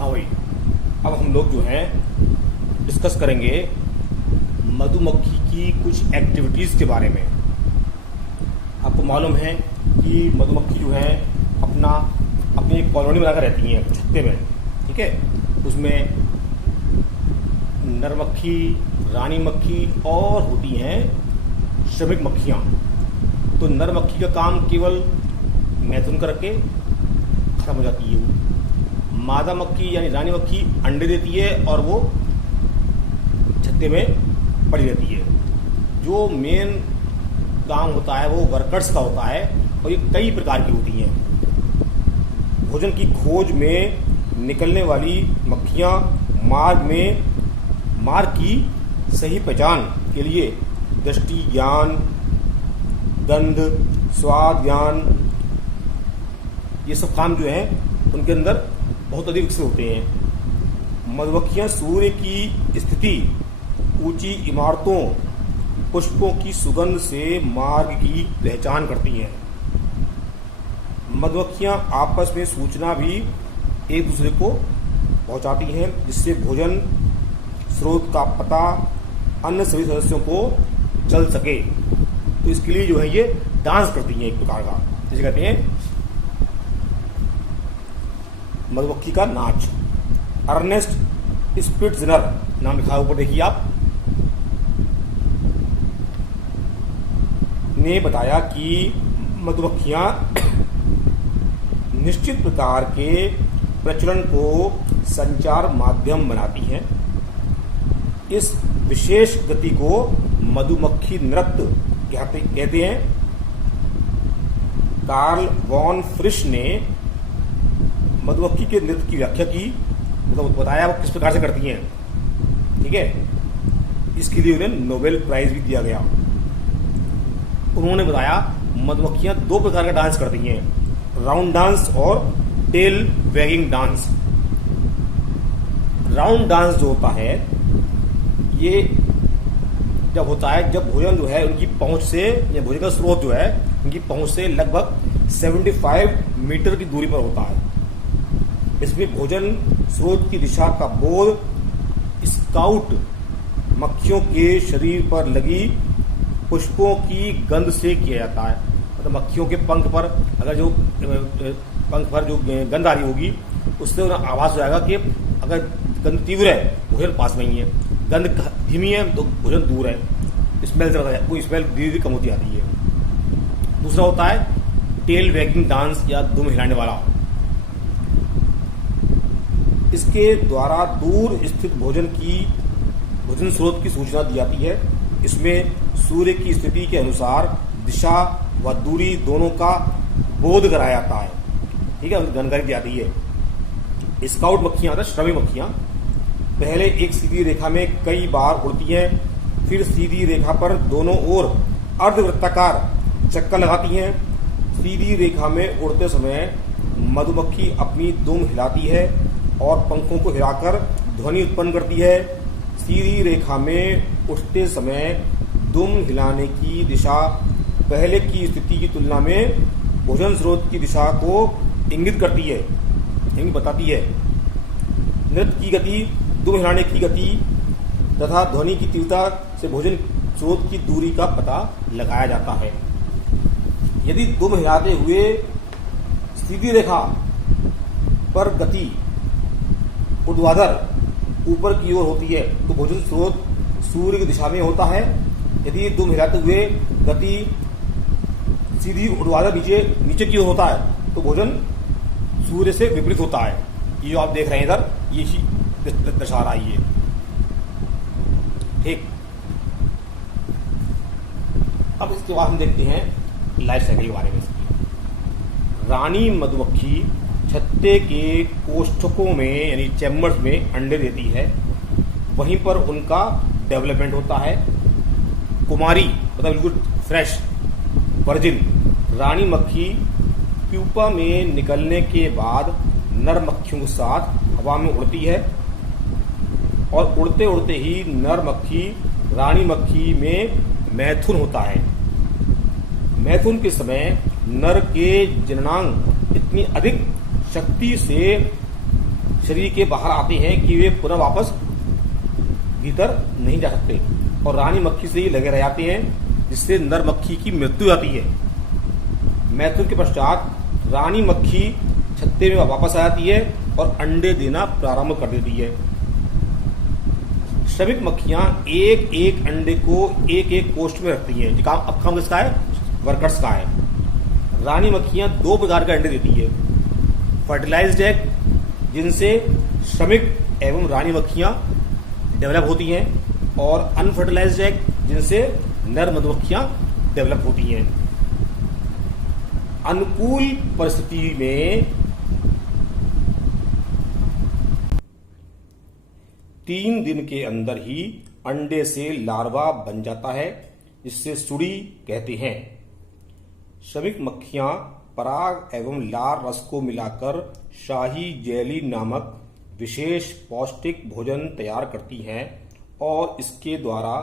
हाँ भाई, अब हम लोग जो है डिस्कस करेंगे मधुमक्खी की कुछ एक्टिविटीज़ के बारे में। आपको मालूम है कि मधुमक्खी जो है अपनी एक कॉलोनी बनाकर रहती हैं छत्ते में, ठीक है। उसमें नर मक्खी, रानी मक्खी और होती हैं श्रमिक मक्खियाँ। तो नर मक्खी का काम केवल मैथुन करके खत्म हो जाती है। वो मादा मक्खी यानी रानी मक्खी अंडे देती है और वो छत्ते में पड़ी रहती है। जो मेन काम होता है वो वर्कर्स का होता है और ये कई प्रकार की होती हैं। भोजन की खोज में निकलने वाली मक्खियाँ मार्ग की सही पहचान के लिए दृष्टि ज्ञान, गंध, स्वाद ज्ञान, ये सब काम जो है उनके अंदर बहुत अधिक विकसित होते हैं। मधुमक्खियां सूर्य की स्थिति, ऊंची इमारतों, पुष्पों की सुगंध से मार्ग की पहचान करती हैं। मधुमक्खियां आपस में सूचना भी एक दूसरे को पहुंचाती हैं, जिससे भोजन स्रोत का पता अन्य सभी सदस्यों को चल सके। तो इसके लिए जो है ये डांस करती हैं एक प्रकार का, जिसे कहते हैं मधुमक्खी का नाच। अर्नेस्ट स्पिट्ज़नर नाम लिखा है ऊपर, देखिए आप, ने बताया कि मधुमक्खियां निश्चित प्रकार के प्रचलन को संचार माध्यम बनाती हैं। इस विशेष गति को मधुमक्खी नृत्य कहते हैं। कार्ल वॉन फ्रिश ने मधुमक्खी के नृत्य की व्याख्या की, मतलब बताया वो किस प्रकार से करती हैं, ठीक है। इसके लिए उन्हें नोबेल प्राइज भी दिया गया। उन्होंने बताया मधुमक्खियां दो प्रकार का डांस करती हैं, राउंड डांस और tail wagging dance. Round dance जो होता है ये जब होता है जब भोजन जो है उनकी पहुंच से, या भोजन का स्रोत जो है उनकी पहुंच से लगभग 75 मीटर की दूरी पर होता है। इसमें भोजन स्रोत की दिशा का बोध स्काउट मक्खियों के शरीर पर लगी पुष्पों की गंध से किया जाता है। मतलब मक्खियों के पंख पर अगर जो पंख पर जो गंध आ रही होगी उससे उन्हें आभास हो जाएगा कि अगर गंध तीव्र है भोजन पास में ही है, गंध धीमी है तो भोजन दूर है। स्मेल से कोई स्मेल धीरे धीरे कम होती आती है। दूसरा होता है टेल वैगिंग डांस या दुम हिलाने वाला। इसके द्वारा दूर स्थित भोजन स्रोत की सूचना दी जाती है। इसमें सूर्य की स्थिति के अनुसार दिशा व दूरी दोनों का बोध कराया जाता है, ठीक है, जानकारी दी जाती है। स्काउट मक्खियां, श्रमिक मक्खियां पहले एक सीधी रेखा में कई बार उड़ती हैं, फिर सीधी रेखा पर दोनों ओर अर्धवृत्ताकार चक्कर लगाती हैं। सीधी रेखा में उड़ते समय मधुमक्खी अपनी दुम हिलाती है और पंखों को हिलाकर ध्वनि उत्पन्न करती है। सीधी रेखा में उठते समय दुम हिलाने की दिशा पहले की स्थिति की तुलना में भोजन स्रोत की दिशा को इंगित करती है, बताती है। नृत्य की गति, दुम हिलाने की गति तथा ध्वनि की तीव्रता से भोजन स्रोत की दूरी का पता लगाया जाता है। यदि दुम हिलाते हुए सीधी रेखा पर गति ऊर्ध्वाधर ऊपर की ओर होती है तो भोजन स्रोत सूर्य की दिशा में होता है। यदि दुम हिलाते हुए गति सीधी ऊर्ध्वाधर नीचे की ओर होता है तो भोजन सूर्य से विपरीत होता है। ये जो आप देख रहे हैं इधर, ये दर्शा रहा है ये, ठीक। अब इसके बाद हम देखते हैं लाइफ साइकिल के बारे में। रानी मधुमक्खी छत्ते के कोष्ठकों में यानी चैम्बर्स में अंडे देती है, वहीं पर उनका डेवलपमेंट होता है। कुमारी मतलब बिल्कुल फ्रेश वर्जिन रानी मक्खी प्यूपा में निकलने के बाद नर मक्खियों के साथ हवा में उड़ती है और उड़ते उड़ते ही नर मक्खी रानी मक्खी में मैथुन होता है। मैथुन के समय नर के जननांग इतनी अधिक शक्ति से शरीर के बाहर आते हैं कि वे पुनः वापस भीतर नहीं जा सकते और रानी मक्खी से ही लगे रह जाते हैं, जिससे नर मक्खी की मृत्यु हो जाती है। मैथुन के पश्चात रानी मक्खी छत्ते में वापस आ जाती है और अंडे देना प्रारंभ कर देती है। श्रमिक मक्खियां एक एक अंडे को एक एक कोष्ठ में रखती हैं। अब काम किसका है? वर्कर्स का है। रानी मक्खियां दो प्रकार के अंडे देती है, फर्टिलाइज्ड एग जिनसे श्रमिक एवं रानी मक्खियां डेवलप होती हैं और अनफर्टिलाइज्ड एग जिनसे नर मधुमक्खियां डेवलप होती हैं। अनुकूल परिस्थिति में 3 दिन के अंदर ही अंडे से लार्वा बन जाता है, जिससे सुड़ी कहते हैं। श्रमिक मक्खियां पराग एवं लार रस को मिलाकर शाही जेली नामक विशेष पौष्टिक भोजन तैयार करती हैं और इसके द्वारा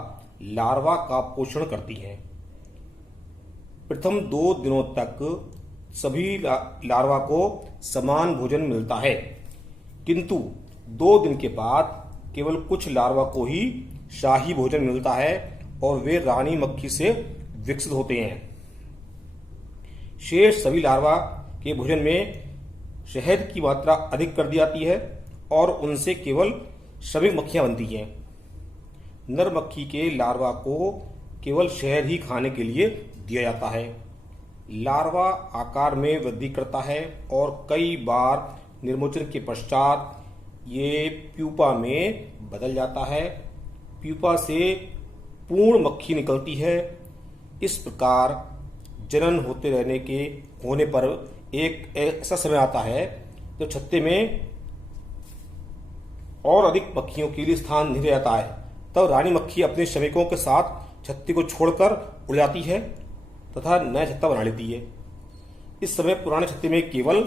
लार्वा का पोषण करती हैं। प्रथम 2 दिनों तक सभी लार्वा को समान भोजन मिलता है, किंतु 2 दिन के बाद केवल कुछ लार्वा को ही शाही भोजन मिलता है और वे रानी मक्खी से विकसित होते हैं। शेष सभी लार्वा के भोजन में शहद की मात्रा अधिक कर दी जाती है और उनसे केवल श्रमिक मक्खियां बनती हैं। नर मक्खी के लार्वा को केवल शहद ही खाने के लिए दिया जाता है। लार्वा आकार में वृद्धि करता है और कई बार निर्मोचन के पश्चात ये प्यूपा में बदल जाता है। प्यूपा से पूर्ण मक्खी निकलती है। इस प्रकार जनन होने पर एक ऐसा समय आता है जब छत्ते में और अधिक मक्खियों के लिए स्थान नहीं रह जाता है। तब रानी मक्खी अपने श्रमिकों के साथ छत्ते को छोड़कर उड़ जाती है तथा नया छत्ता बना लेती है। इस समय पुराने छत्ते में केवल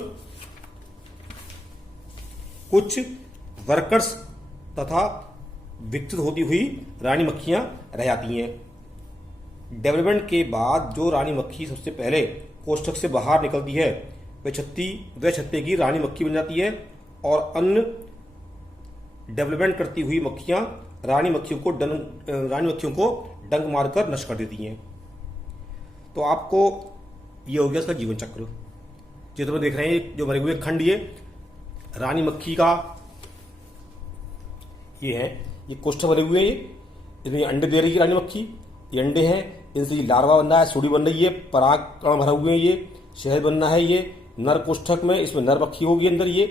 कुछ वर्कर्स तथा विकसित होती हुई रानी मक्खियां रह जाती हैं। डेवलपमेंट के बाद जो रानी मक्खी सबसे पहले कोष्ठक से बाहर निकलती है वह छत्ते की रानी मक्खी बन जाती है और अन्य डेवलपमेंट करती हुई मक्खियां रानी मक्खियों को डंक मारकर नष्ट कर देती हैं। तो आपको ये हो गया इसका जीवन चक्र। चित्र में देख रहे हैं जो बने हुए खंड, ये रानी मक्खी का ये है, ये कोष्ठक बने हुए हैं। इसमें अंडे दे रही है रानी मक्खी, ये अंडे हैं, इनसे ये लार्वा बन रहा है, सूढ़ी बन रही है, पराग कण भरा हुए हैं, ये शहद बनना है। ये नर कोष्ठक में, इसमें नर मक्खी होगी अंदर, ये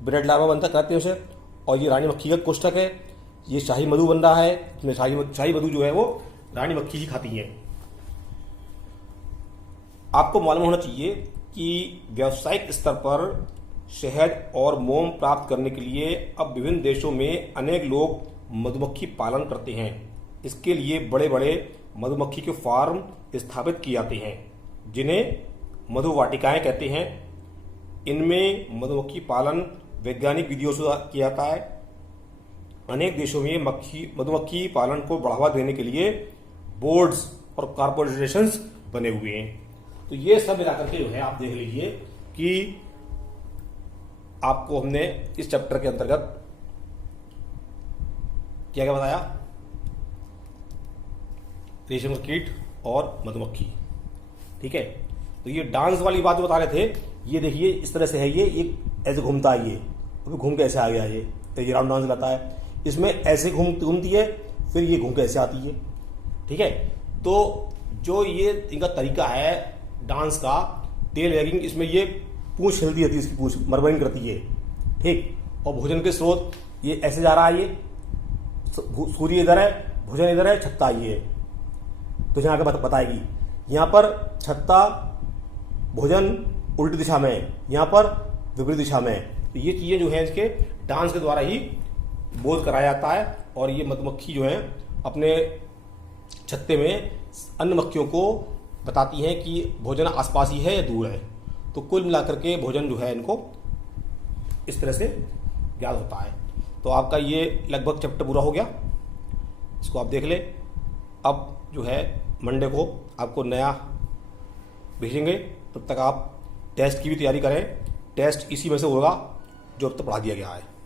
ब्रेड लार्वा बनता कहते हैं उसे। और ये रानी मक्खी का कोष्ठक है, ये शाही मधु बन रहा है। इसमें शाही मधु जो है वो रानी मक्खी ही खाती है। आपको मालूम होना चाहिए कि व्यावसायिक स्तर पर शहद और मोम प्राप्त करने के लिए अब विभिन्न देशों में अनेक लोग मधुमक्खी पालन करते हैं। इसके लिए बड़े बड़े मधुमक्खी के फार्म स्थापित किए जाते हैं, जिन्हें मधुवाटिकाएं कहते हैं। इनमें मधुमक्खी पालन वैज्ञानिक विधियों से किया जाता है। अनेक देशों में मधुमक्खी पालन को बढ़ावा देने के लिए बोर्ड्स और कॉर्पोरेशंस बने हुए हैं। तो ये सब मिलाकर के जो है आप देख लीजिए कि आपको हमने इस चैप्टर के अंतर्गत क्या क्या बताया, रेशम कीट और मधुमक्खी। ठीक है, तो ये डांस वाली बात जो बता रहे थे, ये देखिए इस तरह से है, ये ऐसे घूमता है, ये घूम के ऐसे आ गया, ये राउंड डांस लाता है। इसमें ऐसे घूमती है, फिर ये घूम के ऐसे आती है। ठीक है, तो जो ये इनका तरीका है डांस का, टेल वैगिंग, इसमें ये पूंछ हिलती रहती है, इसकी पूंछ मरमरिंग करती है। ठीक, और भोजन के स्रोत ये ऐसे जा रहा है, ये सूर्य इधर है, भोजन इधर है, छत्ता ये है। तो यहाँ आगे बताएगी, यहाँ पर छत्ता भोजन उल्टी दिशा में है, यहाँ पर विपरीत दिशा में है। तो ये चीजें जो है इसके डांस के द्वारा ही बोध कराया जाता है। और ये मधुमक्खी जो है अपने छत्ते में अन्य मक्खियों को बताती हैं कि भोजन आसपास ही है या दूर है। तो कुल मिलाकर के भोजन जो है इनको इस तरह से ज्ञात होता है। तो आपका ये लगभग चैप्टर पूरा हो गया, इसको आप देख ले। अब जो है मंडे को आपको नया भेजेंगे, तब तक आप टेस्ट की भी तैयारी करें। टेस्ट इसी में से होगा, जो अब तक बढ़ा दिया गया है।